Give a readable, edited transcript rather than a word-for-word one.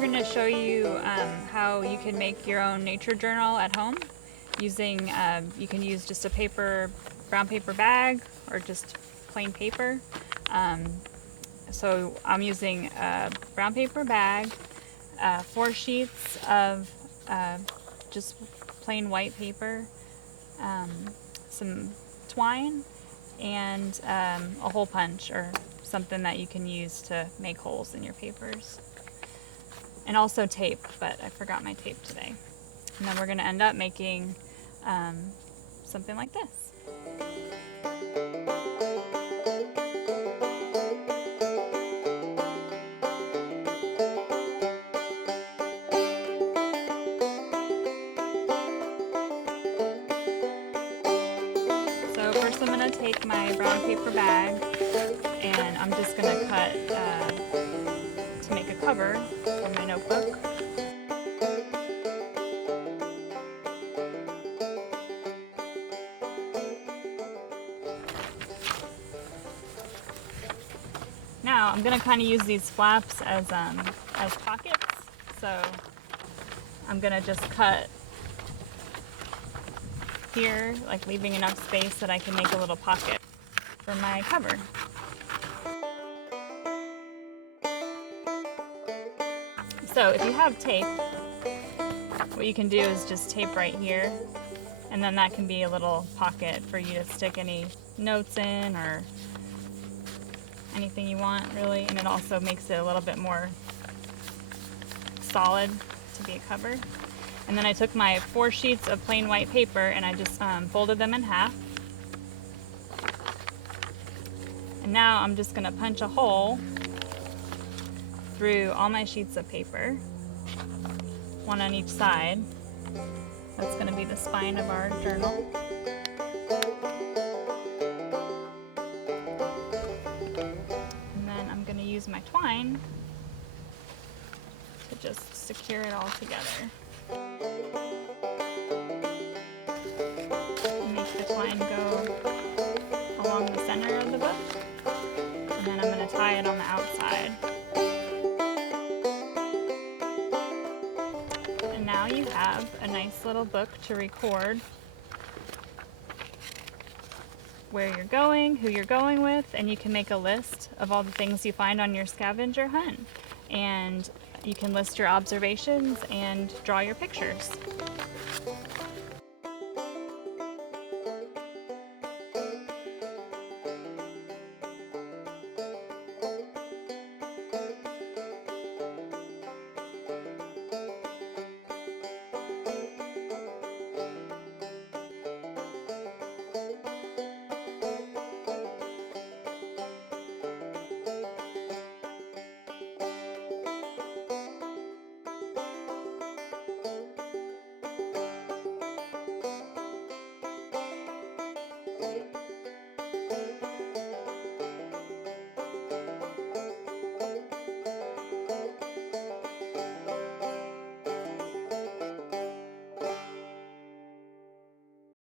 going to show you how you can make your own nature journal at home using, you can use just a brown paper bag or just plain paper. So I'm using a brown paper bag, 4 sheets of just plain white paper, some twine, and a hole punch or something that you can use to make holes in your papers. And also tape, but I forgot my tape today. And then we're going to end up making something like this. So first I'm going to take my brown paper bag and I'm just going to cut to make a cover for my notebook. Now I'm going to kind of use these flaps as pockets. So I'm going to just cut here, like leaving enough space that I can make a little pocket for my cover. So if you have tape, what you can do is just tape right here, and then that can be a little pocket for you to stick any notes in or anything you want, really, and it also makes it a little bit more solid to be a cover. And then I took my 4 sheets of plain white paper and I just folded them in half. And now I'm just going to punch a hole through all my sheets of paper, one on each side. That's going to be the spine of our journal. And then I'm going to use my twine to just secure it all together. Make the twine go along the center of the book, and then I'm going to tie it on the outside. And now you have a nice little book to record where you're going, who you're going with, and you can make a list of all the things you find on your scavenger hunt. And you can list your observations and draw your pictures.